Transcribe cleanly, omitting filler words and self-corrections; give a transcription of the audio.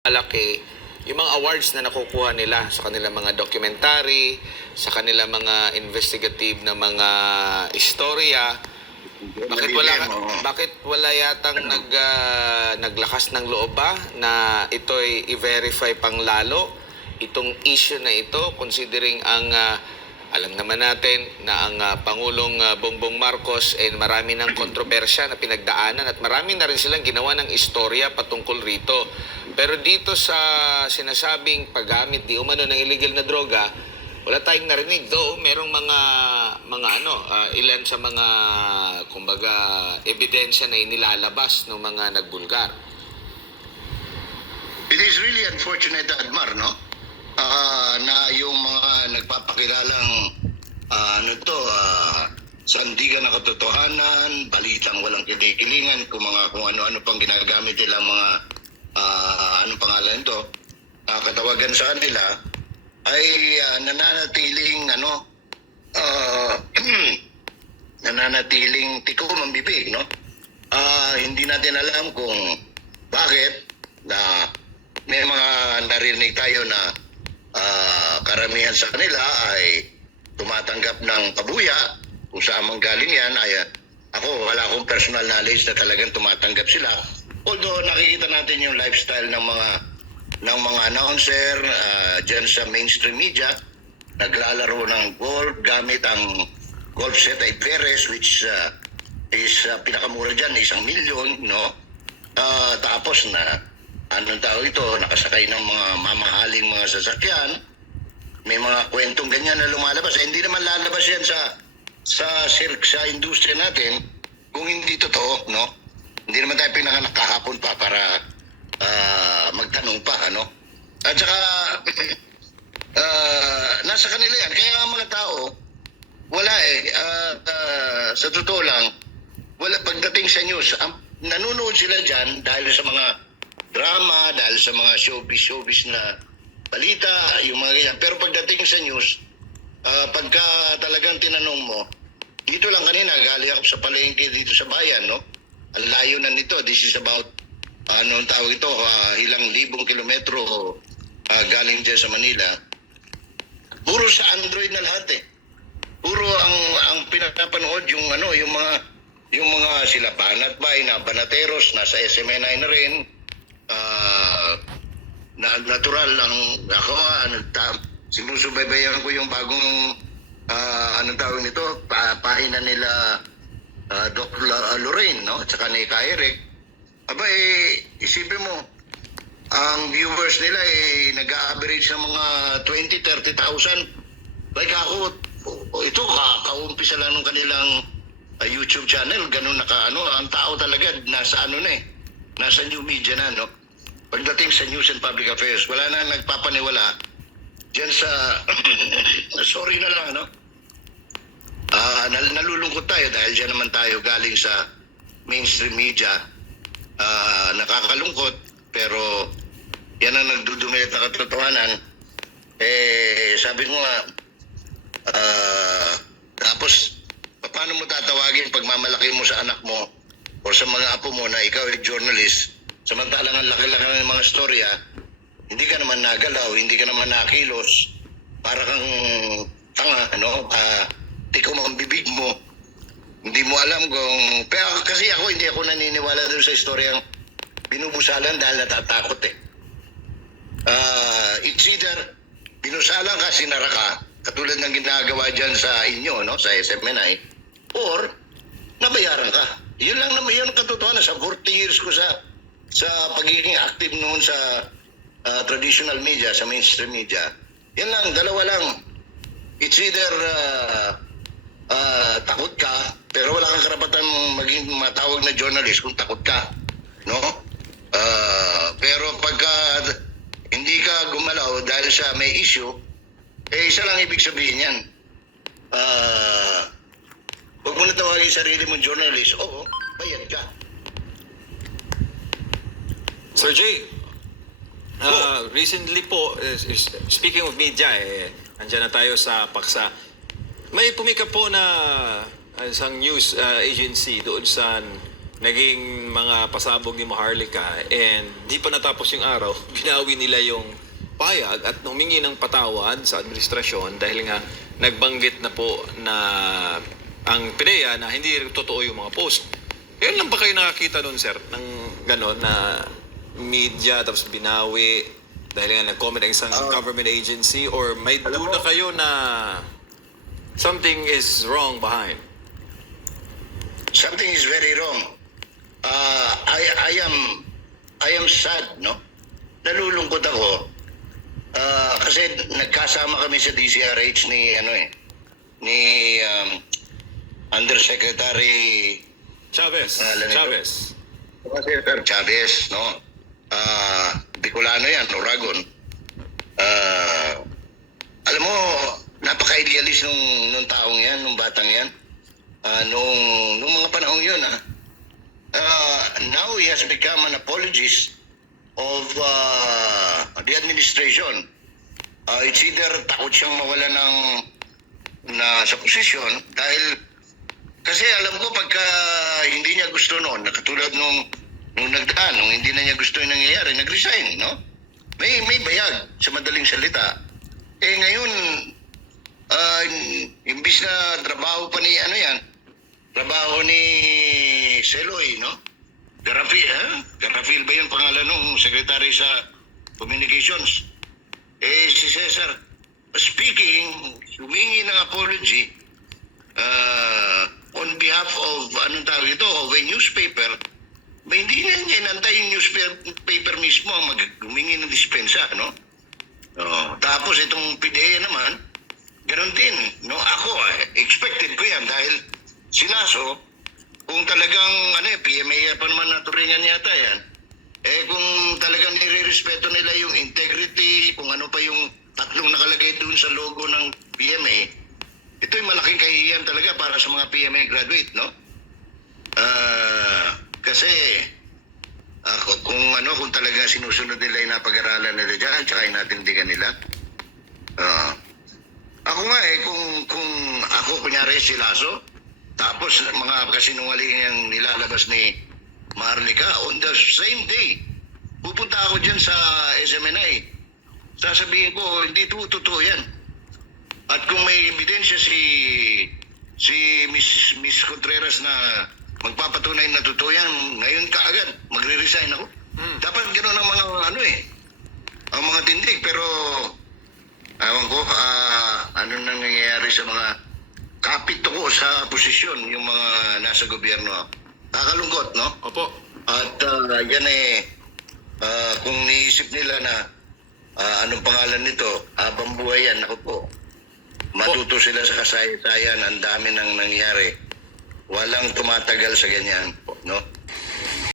malaki yung mga awards na nakukuha nila sa kanilang mga documentary, sa kanilang mga investigative na mga istorya. Bakit wala yatang naglakas ng loob ba na ito'y i-verify pang lalo itong issue na ito, considering ang alam naman natin na ang Pangulong Bongbong Marcos marami ng kontrobersya na pinagdaanan at marami na rin silang ginawa ng istorya patungkol rito. Pero dito sa sinasabing paggamit di umano ng illegal na droga, wala tayong narinig. Though merong ilan sa mga kumbaga ebidensya na inilalabas ng mga nagbulgar. It is really unfortunate, Admar, no? Na yung mga nagpapakilalang sandigan na katotohanan, balitang walang kinikilingan, kung ano-ano pang ginagamit nilang mga anong pangalan ito, katawagan sa kanila, ay nananatiling nananatiling tikom ang bibig, no? Hindi natin alam kung bakit na may mga narinig tayo na karamihan sa kanila ay tumatanggap ng pabuya kung saan man galing yan. Ako wala akong personal knowledge na talagang tumatanggap sila, although nakikita natin yung lifestyle ng mga announcer dyan sa mainstream media, naglalaro ng golf gamit ang golf set ay Perez, which is pinakamura dyan, 1 milyon, no? Tapos anong tawag ito, nakasakay ng mga mamahaling mga sasakyan. May mga kwentong ganyan na lumalabas. Hindi naman lalabas yan sa industriya natin kung hindi totoo, no? Hindi naman tayo pinanganak kahapon pa para magtanong pa, ano? At saka nasa kanila yan. Kaya ang mga tao, wala sa totoo lang, wala pagdating sa news. Nanonood sila dyan dahil sa mga drama, dahil sa mga showbiz na balita, yung mga ganyan. Pero pagdating sa news, pagka talagang tinanong mo, dito lang kanina, galing ako sa palengke dito sa bayan, no? Ang layo na nito, this is about, anong tawag ito, ilang libong kilometro galing dyan sa Manila. Puro sa Android na lahat eh. Puro ang pinapanood yung mga sila Banatbay na Banateros, nasa SMNI na rin. Natural lang ako, sinusubaybayan ko yung bagong anong tawag nito, pahina nila Doc Lorraine, no? At saka ni Kairek. Isipin mo, ang viewers nila nag-a-average ng mga 20-30,000. Like ako, ito kaumpisa lang ng kanilang YouTube channel, ganun ang tao talaga nasa nasa new media na, no? Pagdating sa news and public affairs, wala na nagpapaniwala diyan sa sorry na lang, no? Nalulungkot tayo dahil diyan naman tayo galing sa mainstream media. Nakakalungkot, pero yan ang nagdudumit na katotohanan. Sabi ko nga, tapos paano mo tatawagin pagmamalaki mo sa anak mo o sa mga apo mo na ikaw ay journalist, samantalang ang laki-laki ng mga storya, hindi ka naman nagalaw, hindi ka naman nakilos, para kang tanga, no? Tikom ang bibig mo. Hindi mo alam kung... Pero kasi hindi ako naniniwala doon sa istoryang binubusalan dahil natatakot eh. It's either binusalan ka, sinara ka, katulad ng ginagawa dyan sa inyo, no? Sa SMNI, or nabayaran ka. Yun lang naman, yun ang katotohanan. Sa 40 years ko sa pagiging active noon sa traditional media, sa mainstream media, yan lang, dalawa lang. It's either takot ka, pero wala kang karapatan maging matawag na journalist kung takot ka, no? Pero pagka hindi ka gumalaw dahil sa may issue, isa lang ibig sabihin yan. Huwag mo na tawagin sarili mong journalist, oo, bayad ka. Sir Jay, recently po, speaking of media, andyan na tayo sa paksa. May pumika po na isang news agency doon sa naging mga pasabog ni Maharlika and di pa natapos yung araw, binawi nila yung payag at humingi ng patawad sa administrasyon dahil nga nagbanggit na po na ang PIDEA na hindi totoo yung mga post. Kailan lang ba kayo nakakita doon, sir, ng gano'n na media tapos binawi dahil nga nag-comment ang isang government agency or may duda kayo na something is wrong behind? Something is very wrong. I am sad, no? Nalulungkot ako. Kasi nagkasama kami sa DCRH ni Undersecretary Chavez. Pangalan nito? Chavez. Senator Chavez, no? Bicolano yan, Oragon. Alam mo, napaka-idealist nung taong yan, nung batang yan. Nung mga panahon yun, now he has become an apologist of the administration. It's either takot siyang mawala sa posisyon dahil kasi alam ko pagka hindi niya gusto noon, katulad nung nagdaan, nung hindi na niya gusto yung nangyayari, nag-resign, no? May bayag sa madaling salita. Ngayon, imbis na trabaho pa ni trabaho ni Seloy, no? Garafil ba yung pangalan ng secretary sa communications? Si Cesar, speaking, humingi ng apology on behalf of, of a newspaper, hindi na niya inantay yung newspaper mismo ang humingi ng dispensa, no? Tapos itong PIDEA naman, ganun din, no? Ako, expected ko yan dahil sinaso, kung talagang, PMA pa naman naturingan yata yan, kung talagang nire-respeto nila yung integrity, kung ano pa yung tatlong nakalagay doon sa logo ng PMA, ito'y malaking kahihiyan talaga para sa mga PMA graduate, no? Kasi, kung talaga sinusunod nila yung napag-aralan nila dyan, tsaka yung natindigan nila, ako nga kung ako kunyari si Lasso, tapos mga kasinungaling yung nilalabas ni Maharlika, on the same day, pupunta ako dyan sa SMNI. Sasabihin ko, hindi totoo yan. At kung may ebidensya si Miss Contreras na magpapatunay na totoo yan, ngayon kaagad, magre-resign ako. Dapat gano'n ang mga ang mga tindig. Pero, ewan ko, ano nangyayari sa mga kapit ko sa posisyon, yung mga nasa gobyerno. Kakalungkot, no? Opo. At yan kung niisip nila na anong pangalan nito, habang buhay yan, ako po, matuto sila sa kasaysayan, ang dami nang nangyari. Walang tumatagal sa ganyan, no?